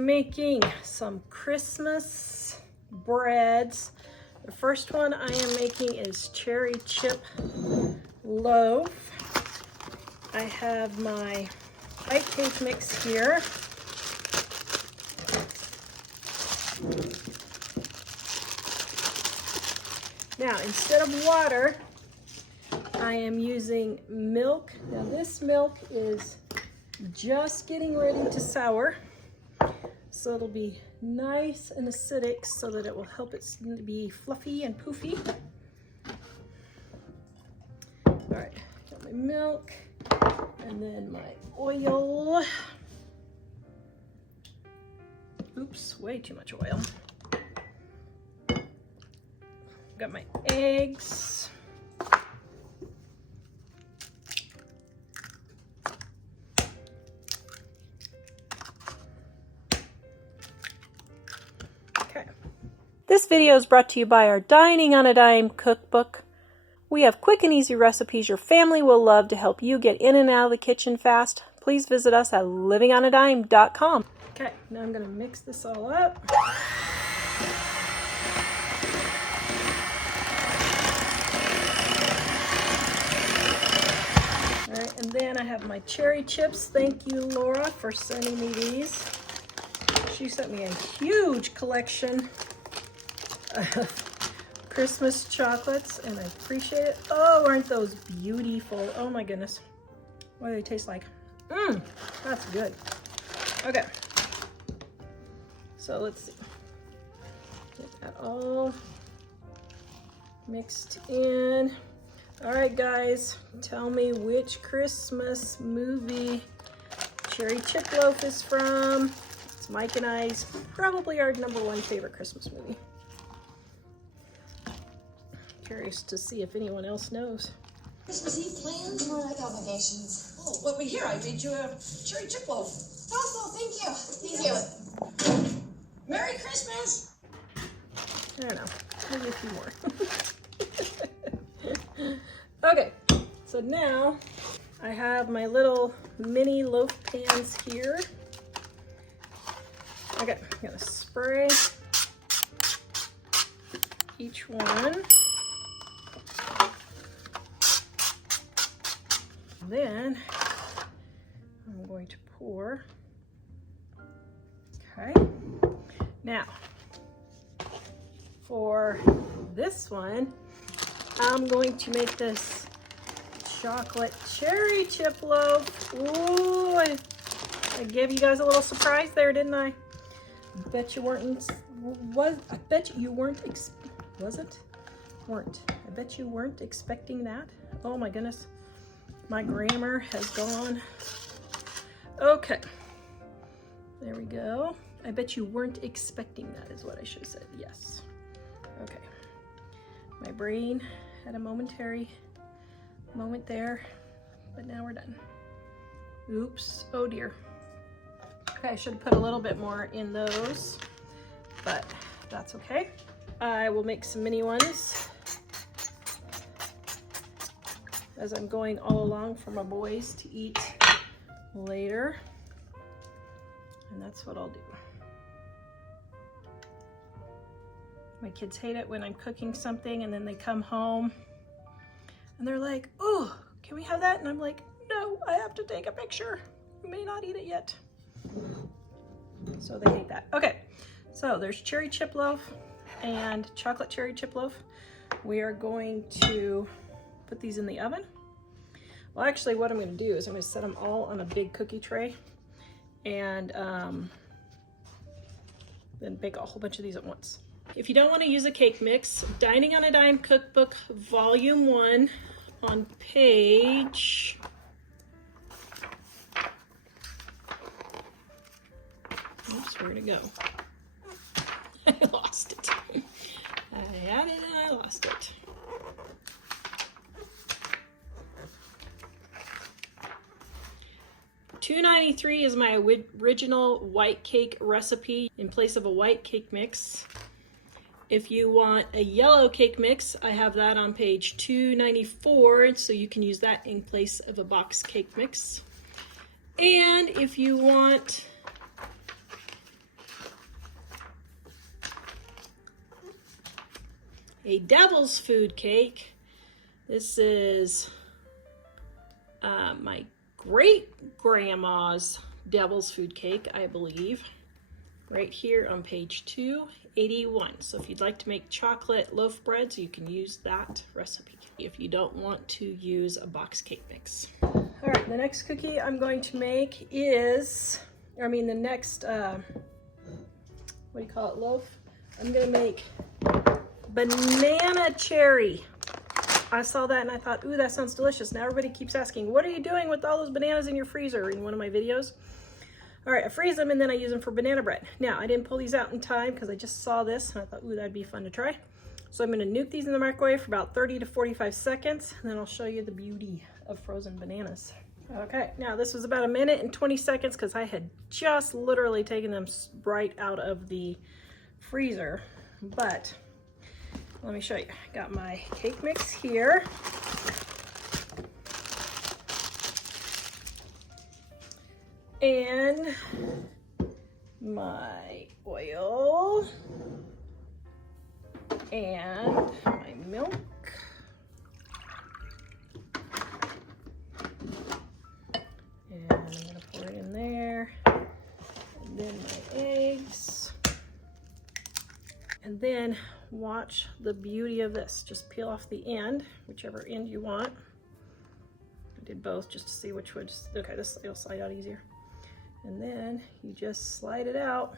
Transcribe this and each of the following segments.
am making some Christmas breads. The first one I am making is Cherry Chip Loaf. I have my white cake mix here. Now, instead of water, I am using milk. Now, this milk is just getting ready to sour, so it'll be nice and acidic so that it will help it be fluffy and poofy. All right, got my milk and then my oil. Oops, way too much oil. Got my eggs. Okay. This video is brought to you by our Dining on a Dime cookbook. We have quick and easy recipes your family will love to help you get in and out of the kitchen fast. Please visit us at livingonadime.com. Okay, now I'm going to mix this all up. All right, and then I have my cherry chips. Thank you, Laura, for sending me these. She sent me a huge collection of Christmas chocolates, and I appreciate it. Oh, aren't those beautiful? Oh my goodness. What do they taste like? That's good. Okay. So let's see. Get that all mixed in. All right, guys, tell me which Christmas movie Cherry Chip Loaf is from. It's Mike and I's probably our #1 favorite Christmas movie. Curious to see if anyone else knows. Christmas Eve plans or like obligations? Oh, well, here, I made you a cherry chip loaf. Oh, thank you. Thank you. Merry Christmas! I don't know, maybe a few more. Okay, so now I have my little mini loaf pans here. Okay, I'm gonna spray each one. Then I'm going to pour. Okay, now for this one, I'm going to make this chocolate cherry chip loaf. Ooh, I gave you guys a little surprise there, didn't I? I bet you weren't. I bet you weren't. Was it? Weren't. I bet you weren't expecting that. Oh my goodness, my grammar has gone. Okay, there we go. I bet you weren't expecting that is what I should have said. Yes. Okay. My brain had a momentary moment there, but now we're done. Oops, oh dear. Okay, I should have put a little bit more in those, but that's okay. I will make some mini ones as I'm going all along for my boys to eat later, and that's what I'll do. My kids hate it when I'm cooking something and then they come home and they're like, oh, can we have that? And I'm like, no, I have to take a picture. You may not eat it yet. So they hate that. Okay, so there's cherry chip loaf and chocolate cherry chip loaf. We are going to put these in the oven. Well, actually what I'm gonna do is I'm gonna set them all on a big cookie tray and then bake a whole bunch of these at once. If you don't want to use a cake mix, Dining on a Dime Cookbook Volume 1 on page... Oops, where'd it go? I lost it. I had it and I lost it. $2.93 is my original white cake recipe in place of a white cake mix. If you want a yellow cake mix, I have that on page 294, so you can use that in place of a box cake mix. And if you want a devil's food cake. This is my great-grandma's devil's food cake, I believe. Right here on page 281. So if you'd like to make chocolate loaf breads, you can use that recipe if you don't want to use a box cake mix. All right, the next cookie I'm going to make is, the next, what do you call it, loaf? I'm gonna make banana cherry. I saw that and I thought, ooh, that sounds delicious. Now everybody keeps asking, what are you doing with all those bananas in your freezer in one of my videos? All right, I freeze them and then I use them for banana bread. Now, I didn't pull these out in time because I just saw this and I thought, ooh, that'd be fun to try. So I'm gonna nuke these in the microwave for about 30 to 45 seconds, and then I'll show you the beauty of frozen bananas. Okay, now this was about 1 minute and 20 seconds because I had just literally taken them right out of the freezer. But let me show you. I got my cake mix here. And my oil and my milk and I'm gonna pour it in there, and then my eggs, and then watch the beauty of this. Just peel off the end, whichever end you want. I did both just to see which would, okay, this will slide out easier. And then you just slide it out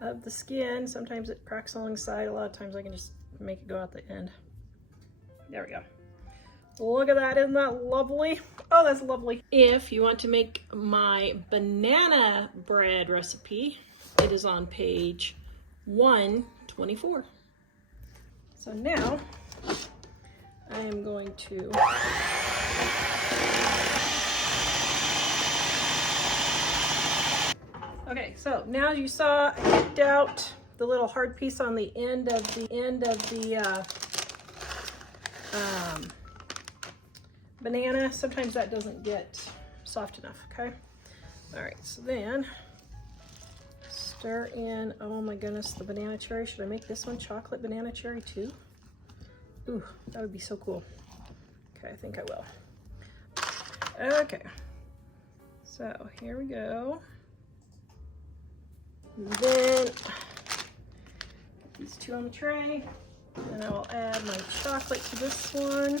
of the skin. Sometimes it cracks along the side. A lot of times I can just make it go out the end. There we go. Look at that, isn't that lovely? Oh, that's lovely. If you want to make my banana bread recipe, it is on page 124. So now I am going to okay, so now you saw I picked out the little hard piece on the end of the banana. Sometimes that doesn't get soft enough, okay? All right, so then stir in, oh my goodness, the banana cherry. Should I make this one chocolate banana cherry too? Ooh, that would be so cool. Okay, I think I will. Okay, so here we go. And then get these two on the tray, and I will add my chocolate to this one.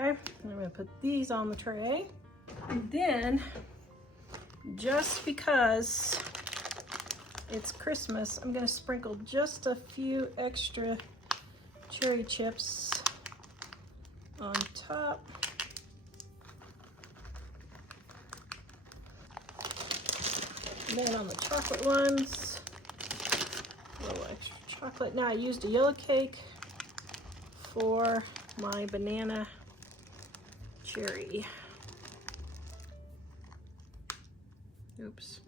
Okay, I'm gonna put these on the tray. And then, just because it's Christmas, I'm gonna sprinkle just a few extra cherry chips on top. And then on the chocolate ones, a little extra chocolate. Now I used a yellow cake for my banana cherry. Oops.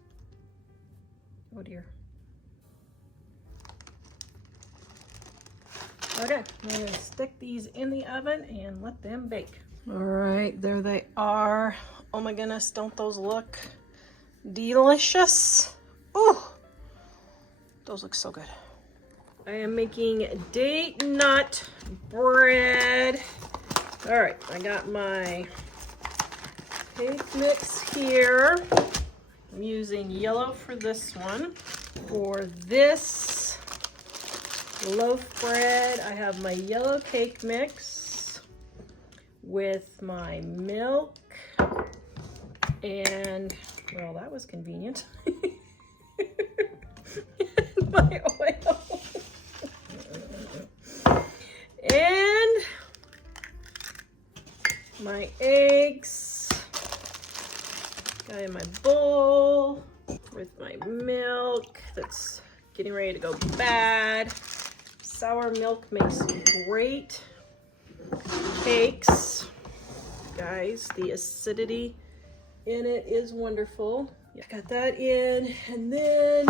Oh dear. Okay, I'm going to stick these in the oven and let them bake. All right, there they are. Oh my goodness, don't those look delicious? Ooh, those look so good. I am making date nut bread. All right, I got my cake mix here. I'm using yellow for this one. For this loaf bread, I have my yellow cake mix with my milk and, well, that was convenient. My oil. And my eggs. Got in my bowl with my milk that's getting ready to go bad. Sour milk makes great cakes. Guys, the acidity in it is wonderful. Yeah, got that in, and then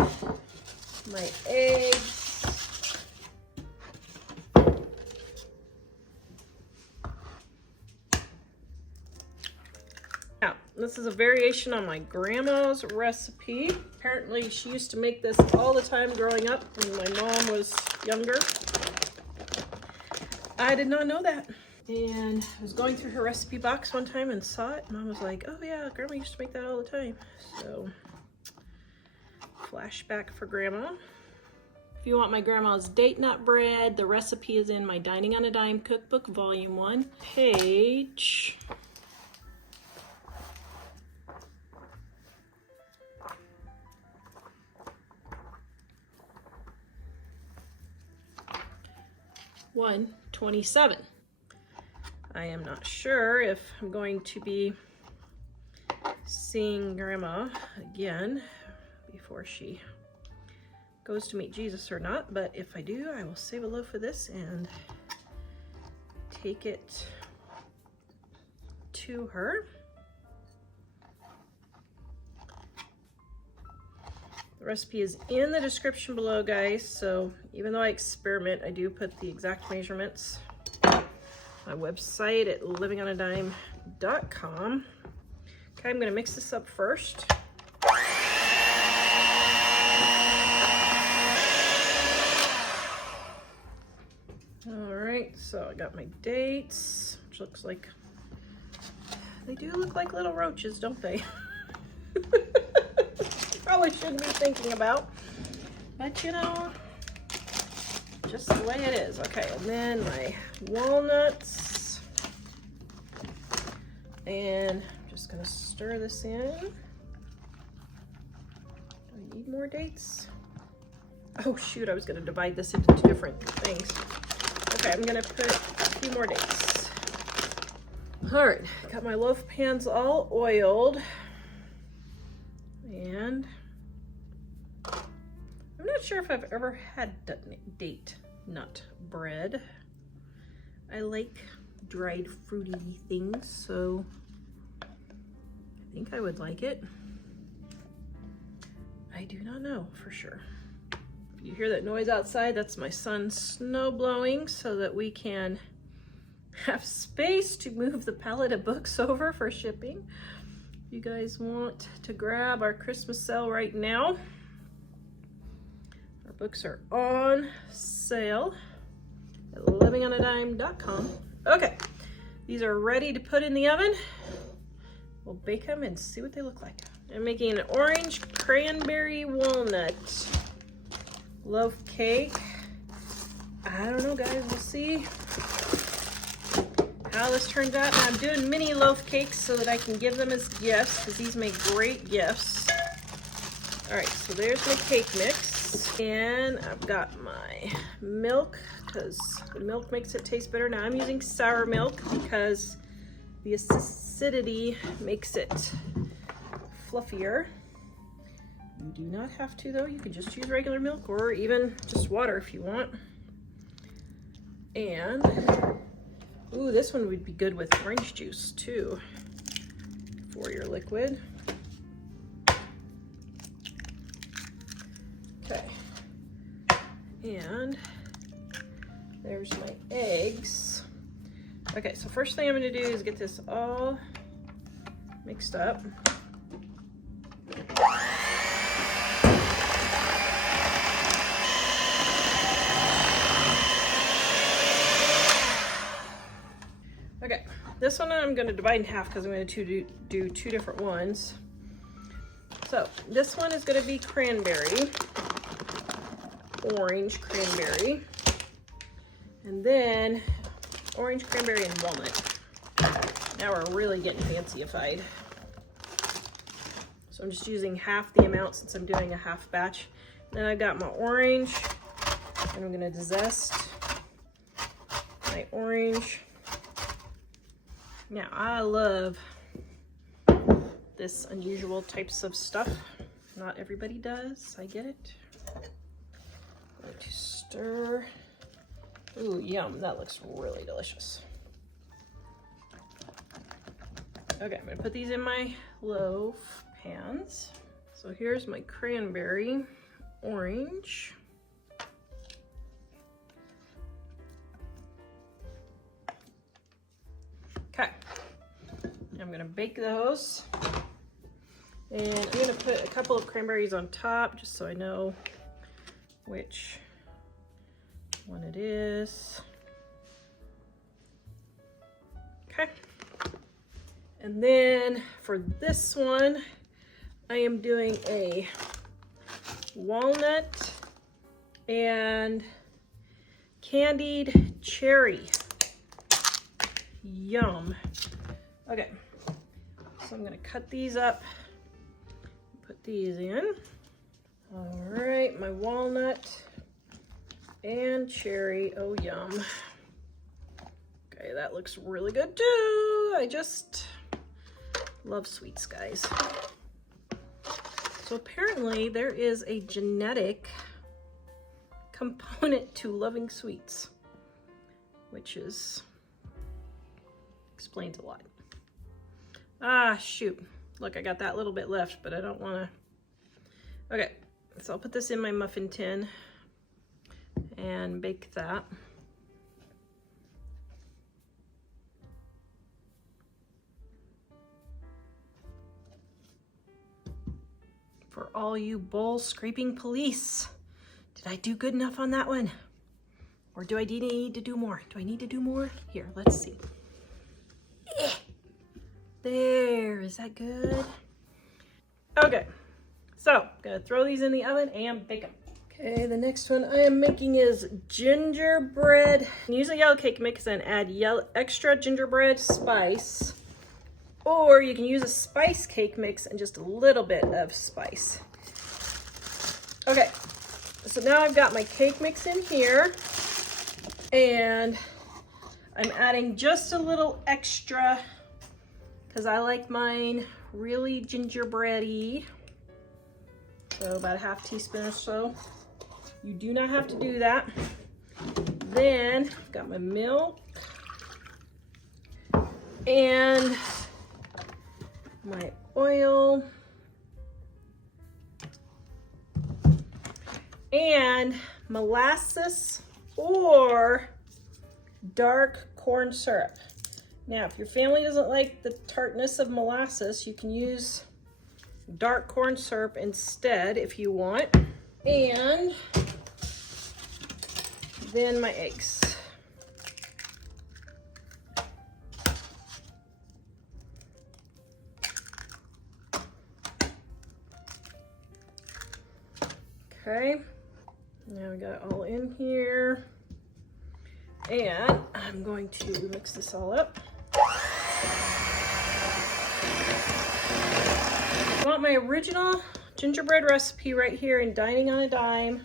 my eggs. Now, this is a variation on my grandma's recipe. Apparently, she used to make this all the time growing up when my mom was younger. I did not know that. And I was going through her recipe box one time and saw it, and I was like, oh yeah, Grandma used to make that all the time. So, flashback for Grandma. If you want my grandma's date nut bread, the recipe is in my Dining on a Dime cookbook, volume 1, page 127. I am not sure if I'm going to be seeing Grandma again before she goes to meet Jesus or not, but if I do, I will save a loaf of this and take it to her. The recipe is in the description below, guys, so even though I experiment, I do put the exact measurements on my website at livingonadime.com. Okay, I'm gonna mix this up first. All right, so I got my dates, which looks like, they do look like little roaches, don't they? Probably shouldn't be thinking about, but you know, just the way it is. Okay, and then my walnuts, and I'm just gonna stir this in. Do I need more dates? Oh shoot, I was gonna divide this into 2 different things. Okay, I'm gonna put a few more dates. All right, got my loaf pans all oiled, and I'm not sure if I've ever had date nut bread. I like dried fruity things, so I think I would like it. I do not know for sure. If you hear that noise outside, that's my son snow blowing so that we can have space to move the pallet of books over for shipping. If you guys want to grab our Christmas sale right now, our books are on sale at livingonadime.com. Okay, these are ready to put in the oven. We'll bake them and see what they look like. I'm making an orange cranberry walnut loaf cake. I don't know, guys, we'll see how this turns out. Now, I'm doing mini loaf cakes so that I can give them as gifts, because these make great gifts. All right, so there's my cake mix. And I've got my milk, because the milk makes it taste better. Now I'm using sour milk because the acidity makes it fluffier. You do not have to though. You can just use regular milk or even just water if you want. And, ooh, this one would be good with orange juice too for your liquid. Okay, and there's my eggs. Okay, so first thing I'm gonna do is get this all mixed up. Okay, this one I'm gonna divide in half because I'm gonna do 2 different ones. So this one is gonna be cranberry. Orange cranberry, and then orange cranberry and walnut. Now we're really getting fancy-ified. So I'm just using half the amount since I'm doing a half batch. Then I've got my orange, and I'm gonna zest my orange. Now I love this unusual types of stuff. Not everybody does, I get it. Going to stir. Ooh, yum, that looks really delicious. Okay, I'm gonna put these in my loaf pans. So here's my cranberry orange. Okay, I'm gonna bake those. And I'm gonna put a couple of cranberries on top just so I know which one it is. Okay. And then for this one, I am doing a walnut and candied cherry. Yum. Okay, so I'm gonna cut these up, put these in. All right, my walnut and cherry, oh yum. Okay, that looks really good too. I just love sweets, guys. So apparently there is a genetic component to loving sweets, which explains a lot. Ah, shoot. Look, I got that little bit left, but I don't want to. Okay, so I'll put this in my muffin tin and bake that. For all you bowl scraping police, did I do good enough on that one? Or do I need to do more? Do I need to do more? Here, let's see. There, is that good? Okay, so gonna throw these in the oven and bake them. Okay, the next one I am making is gingerbread. Use a yellow cake mix and add extra gingerbread spice. Or you can use a spice cake mix and just a little bit of spice. Okay, so now I've got my cake mix in here. And I'm adding just a little extra because I like mine really gingerbready. So about a half teaspoon or so. You do not have to do that. Then I've got my milk and my oil and molasses or dark corn syrup. Now, if your family doesn't like the tartness of molasses, you can use dark corn syrup instead if you want. And then my eggs. Okay, now we got it all in here. And I'm going to mix this all up. I want my original gingerbread recipe right here in Dining on a Dime.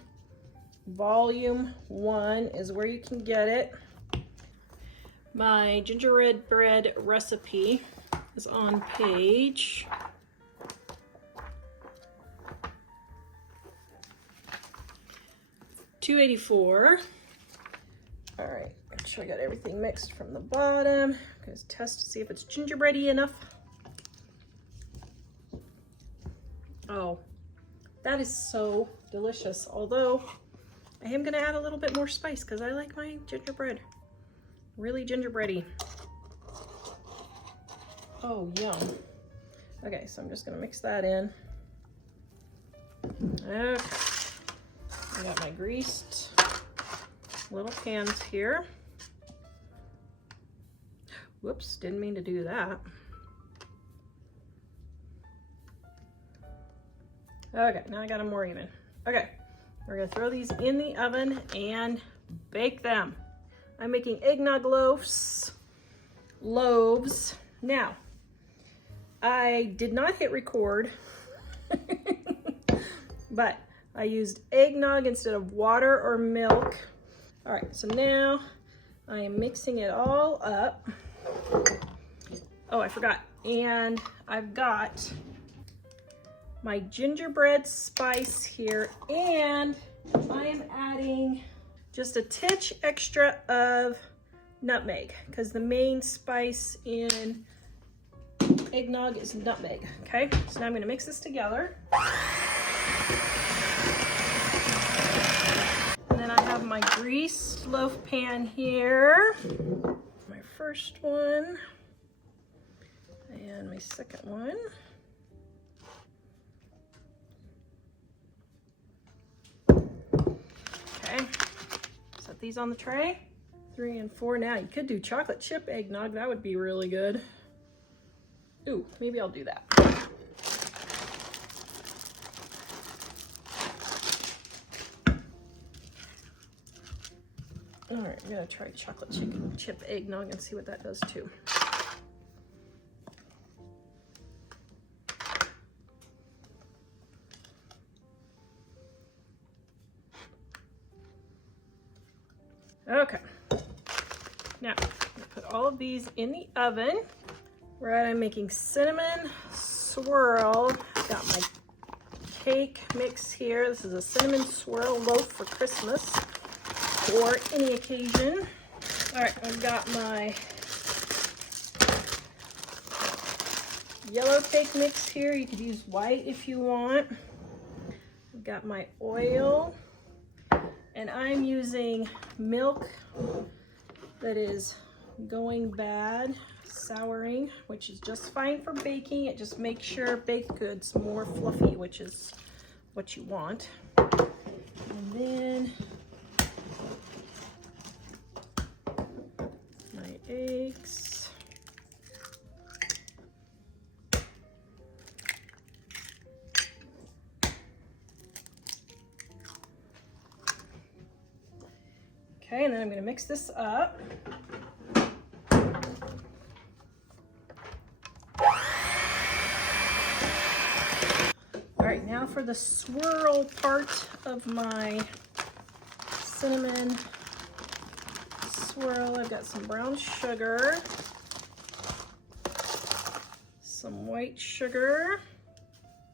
Volume 1 is where you can get it. My gingerbread recipe is on page 284. All right, make sure I got everything mixed from the bottom. I'm gonna test to see if it's gingerbready enough. Oh, that is so delicious. Although I am gonna add a little bit more spice because I like my gingerbread really gingerbready. Oh, yum. Okay, so I'm just gonna mix that in. Okay, I got my greased little pans here. Whoops, didn't mean to do that. Okay, now I got them more even. Okay, we're gonna throw these in the oven and bake them. I'm making eggnog loaves. Now, I did not hit record, but I used eggnog instead of water or milk. All right, so now I am mixing it all up. Oh, I forgot. And I've got my gingerbread spice here, and I am adding just a titch extra of nutmeg because the main spice in eggnog is nutmeg. Okay, so now I'm going to mix this together. And then I have my greased loaf pan here. My first one. And my second one. Okay, set these on the tray. 3 and 4 now. You could do chocolate chip eggnog. That would be really good. Ooh, maybe I'll do that. All right, I'm gonna try chocolate chip eggnog and see what that does too. Okay, now I'm gonna put all of these in the oven. Right, I'm making cinnamon swirl. Got my cake mix here. This is a cinnamon swirl loaf for Christmas or any occasion. All right, I've got my yellow cake mix here. You could use white if you want. I've got my oil. And I'm using milk that is going bad, souring, which is just fine for baking. It just makes your baked goods more fluffy, which is what you want. And then my eggs. Okay, and then I'm going to mix this up. All right, now for the swirl part of my cinnamon swirl. I've got some brown sugar, some white sugar.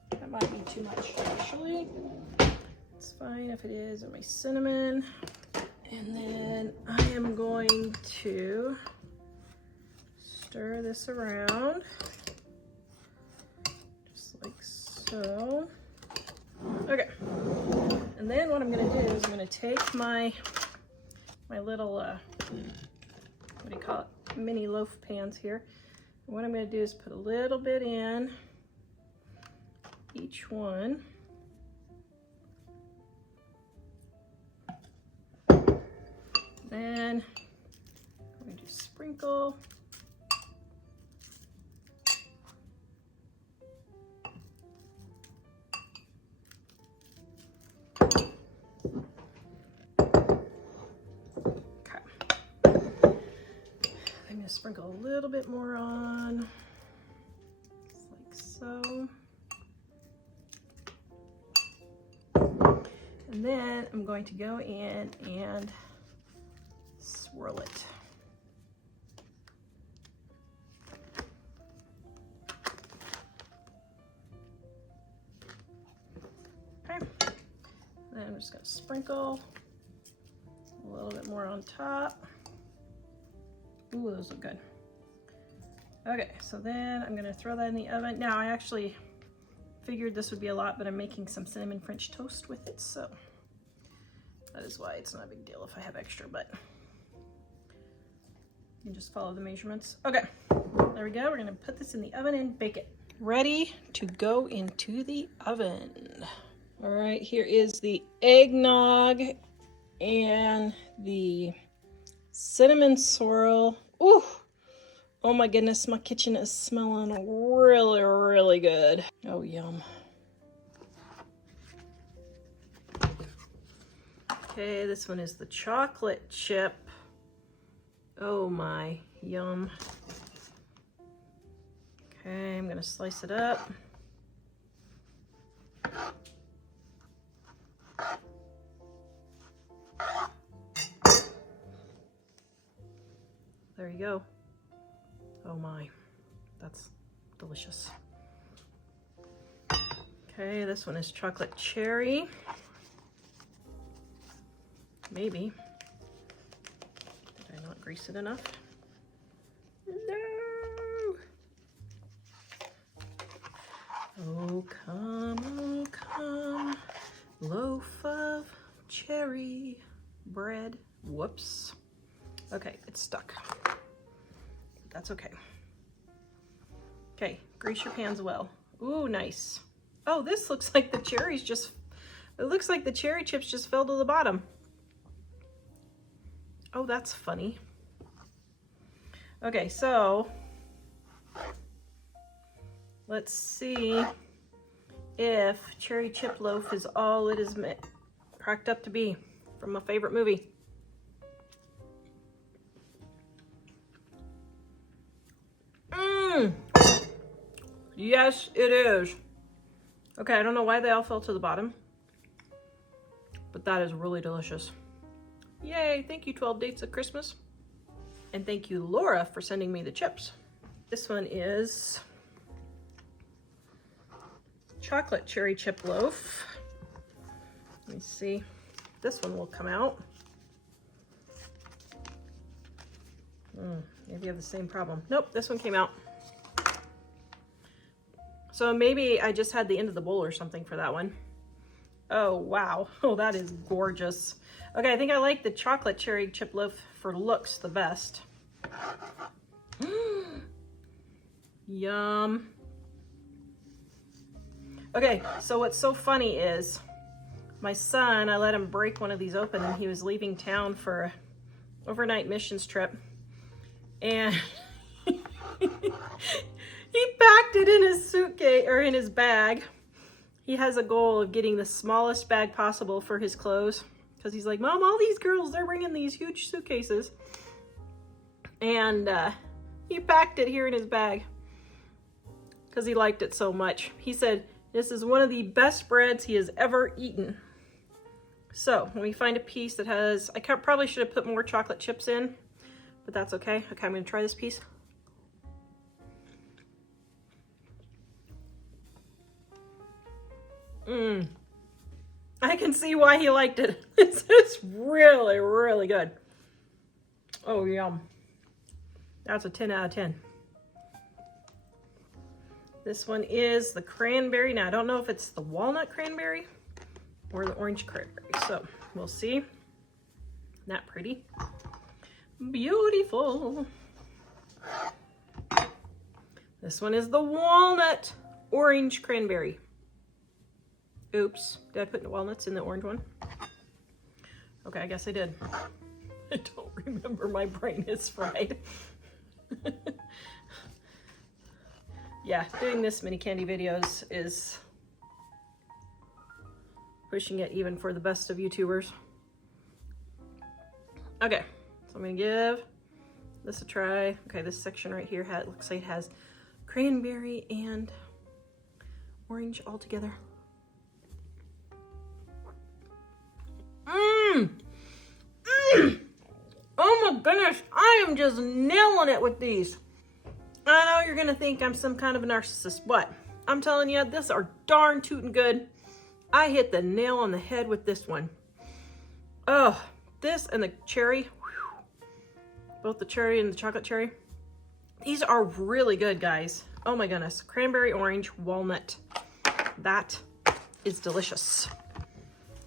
That might be too much, actually. It's fine if it is. And my cinnamon. And then I am going to stir this around, just like so. Okay, and then what I'm gonna do is I'm gonna take my little, what do you call it, mini loaf pans here. And what I'm gonna do is put a little bit in each one. Then I'm going to sprinkle. Okay. I'm going to sprinkle a little bit more on, just like so. And then I'm going to go in and swirl it. Okay, then I'm just going to sprinkle a little bit more on top. Ooh, those look good. Okay, so then I'm going to throw that in the oven. Now, I actually figured this would be a lot, but I'm making some cinnamon French toast with it, so that is why it's not a big deal if I have extra, but you can just follow the measurements. Okay, there we go. We're gonna put this in the oven and bake it. Ready to go into the oven. All right, here is the eggnog and the cinnamon swirl. Ooh, oh my goodness, my kitchen is smelling really, really good. Oh, yum. Okay, this one is the chocolate chip. Oh my, yum. Okay, I'm gonna slice it up. There you go. Oh my, that's delicious. Okay, this one is chocolate cherry. Maybe. Did I not grease it enough? No! Oh come, loaf of cherry bread. Whoops. Okay, it's stuck. That's okay. Okay, grease your pans well. Ooh, nice. Oh, this looks like the cherries just, it looks like the cherry chips just fell to the bottom. Oh, that's funny. Okay, so let's see if Cherry Chip Loaf is all it is cracked up to be from my favorite movie. Yes, it is. Okay, I don't know why they all fell to the bottom, but that is really delicious. Yay, thank you 12 Dates of Christmas. And thank you Laura for sending me the chips. This one is chocolate cherry chip loaf. Let me see. This one will come out. Maybe I have the same problem. Nope, this one came out. So maybe I just had the end of the bowl or something for that one. Oh, wow. Oh, that is gorgeous. Okay, I think I like the chocolate cherry chip loaf for looks the best. Yum. Okay, so what's so funny is my son, I let him break one of these open and he was leaving town for an overnight missions trip. And he packed it in his suitcase or in his bag. He has a goal of getting the smallest bag possible for his clothes because he's like, Mom, all these girls, they're bringing these huge suitcases. And he packed it here in his bag because he liked it so much. He said, this is one of the best breads he has ever eaten. So let me find a piece that has, I probably should have put more chocolate chips in, but that's okay. Okay, I'm gonna try this piece. I can see why he liked it. It's really, really good. Oh, yum. That's a 10 out of 10. This one is the cranberry. Now, I don't know if it's the walnut cranberry or the orange cranberry. So, we'll see. Isn't that pretty? Beautiful. This one is the walnut orange cranberry. Oops, did I put the walnuts in the orange one? Okay, I guess I did. I don't remember, my brain is fried. Yeah, doing this mini candy videos is pushing it even for the best of YouTubers. Okay, so I'm gonna give this a try. Okay, this section right here looks like it has cranberry and orange all together. Oh my goodness, I am just nailing it with these. I know you're gonna think I'm some kind of a narcissist, but I'm telling you, these are darn tootin' good. I hit the nail on the head with this one. Oh, this and the cherry, both the cherry and the chocolate cherry. These are really good, guys. Oh my goodness, cranberry, orange, walnut. That is delicious.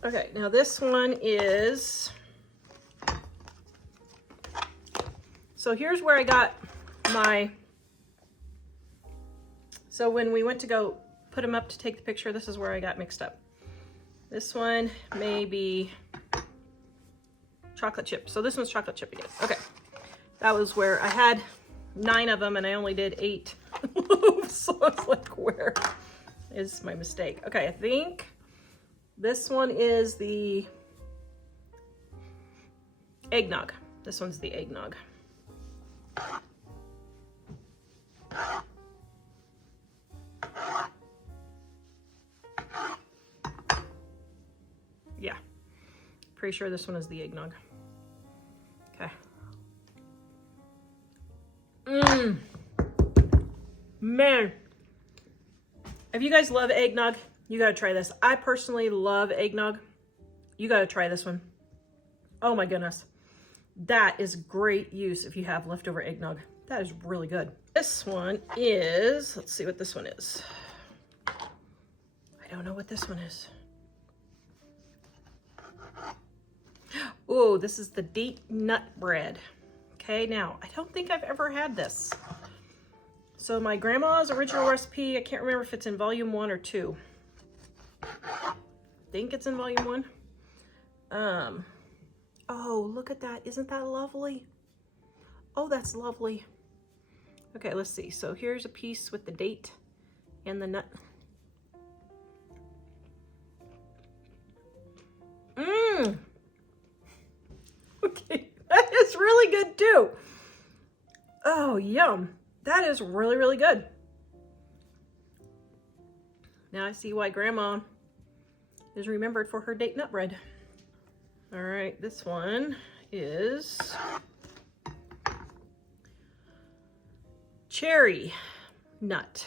Okay, now this one is, so here's where I got my, so when we went to go put them up to take the picture, this is where I got mixed up. This one may be chocolate chip. So this one's chocolate chip again. Okay, that was where I had 9 of them and I only did 8 loaves. So it's like, where is my mistake? Okay, I think this one is the eggnog. This one's the eggnog. Yeah, pretty sure this one is the eggnog. Okay. Man, if you guys love eggnog, you gotta try this. I personally love eggnog. You gotta try this one. Oh my goodness. That is great use if you have leftover eggnog. That is really good. This one is, let's see what this one is. don't know what this one is. Oh, this is the date nut bread. Okay, now, I don't think I've ever had this. So my grandma's original recipe, I can't remember if it's in volume 1 or 2. I think it's in volume 1. Oh, look at that. Isn't that lovely? Oh, that's lovely. Okay, let's see. So here's a piece with the date and the nut. Mmm. Okay, that is really good too. Oh, yum. That is really, really good. Now I see why Grandma is remembered for her date nut bread. All right, this one is cherry nut.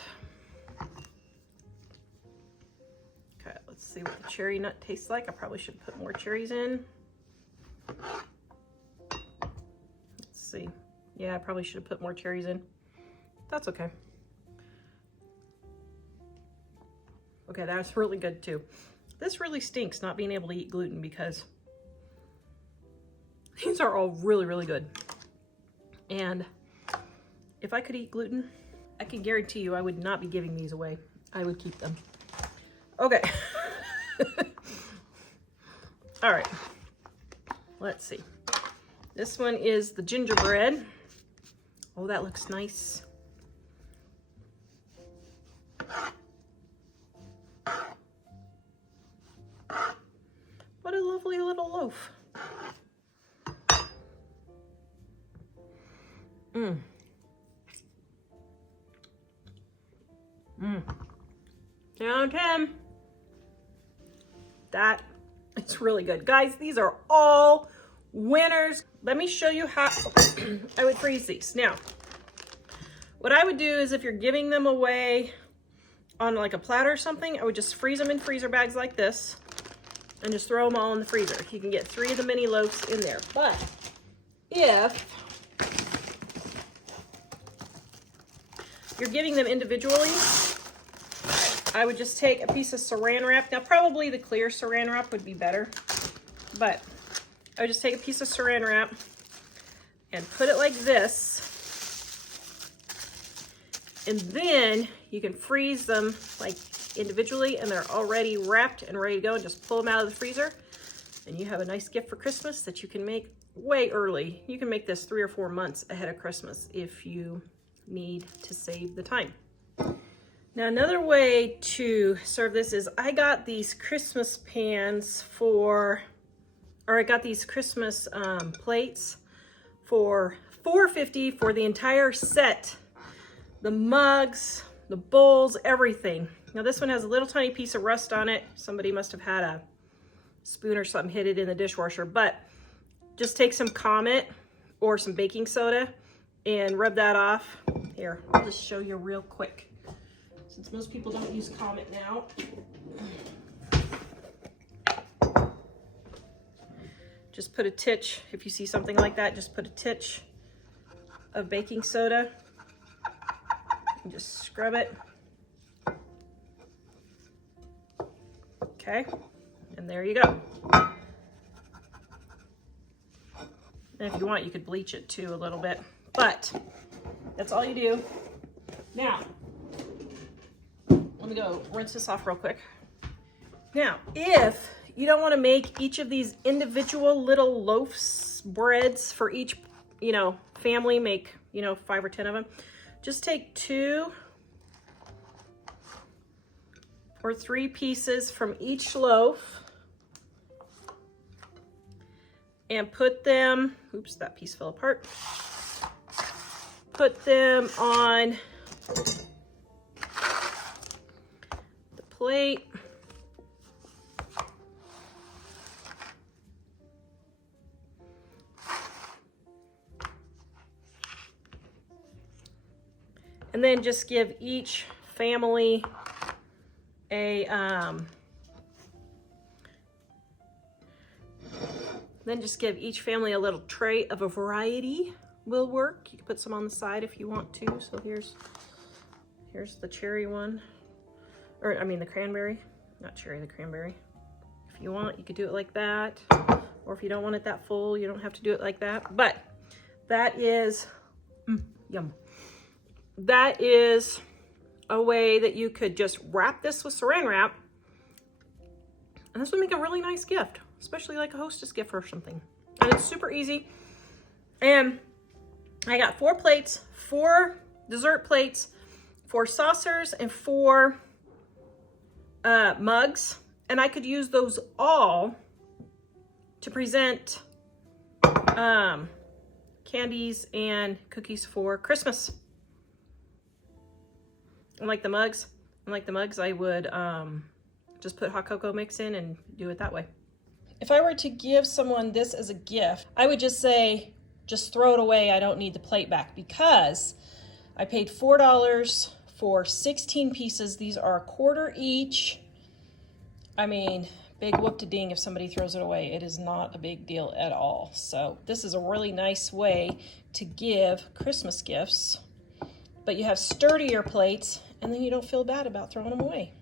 Okay, let's see what the cherry nut tastes like. I probably should put more cherries in. Let's see. Yeah, I probably should have put more cherries in. That's okay. Okay, that's really good too. This really stinks not being able to eat gluten because these are all really, really good. And if I could eat gluten, I can guarantee you I would not be giving these away. I would keep them. Okay. All right. Let's see. This one is the gingerbread. Oh, that looks nice. What a lovely little loaf. Mmm. Mmm. 10 out of 10. That is really good. Guys, these are all winners. Let me show you how I would freeze these. Now, what I would do is if you're giving them away on like a platter or something, I would just freeze them in freezer bags like this and just throw them all in the freezer. You can get 3 of the mini loaves in there. But if you're giving them individually, I would just take a piece of saran wrap. Now, probably the clear saran wrap would be better, but I would just take a piece of saran wrap and put it like this. And then you can freeze them like individually and they're already wrapped and ready to go, and just pull them out of the freezer. And you have a nice gift for Christmas that you can make way early. You can make this 3 or 4 months ahead of Christmas if you need to save the time. Now, another way to serve this is I got these Christmas pans I got these Christmas plates for $4.50 for the entire set. The mugs, the bowls, everything. Now this one has a little tiny piece of rust on it. Somebody must have had a spoon or something, hit it in the dishwasher, but just take some Comet or some baking soda and rub that off. Here, I'll just show you real quick. Since most people don't use Comet now. Just put a titch, if you see something like that, just put a titch of baking soda and just scrub it. Okay, and there you go. And if you want, you could bleach it too a little bit, but that's all you do. Now, let me go rinse this off real quick. Now, if you don't want to make each of these individual little loaves, breads for each, family, make, 5 or 10 of them, just take 2 or 3 pieces from each loaf and put them, oops, that piece fell apart. Put them on the plate. And then just give each family a, little tray of a variety will work. You can put some on the side if you want to. So here's the cherry one, or I mean the cranberry. not cherry, the cranberry. If you want, you could do it like that. Or if you don't want it that full, you don't have to do it like that. But that is, yum. That is a way that you could just wrap this with saran wrap. And this would make a really nice gift, especially like a hostess gift or something. And it's super easy. And I got 4 plates, 4 dessert plates, 4 saucers, and 4 mugs. And I could use those all to present candies and cookies for Christmas. And like the mugs, I would just put hot cocoa mix in and do it that way. If I were to give someone this as a gift, I would just say, just throw it away. I don't need the plate back, because I paid $4 for 16 pieces. These are $1/4 each. I mean, big whoop-de-ding if somebody throws it away. It is not a big deal at all. So this is a really nice way to give Christmas gifts, but you have sturdier plates, and then you don't feel bad about throwing them away.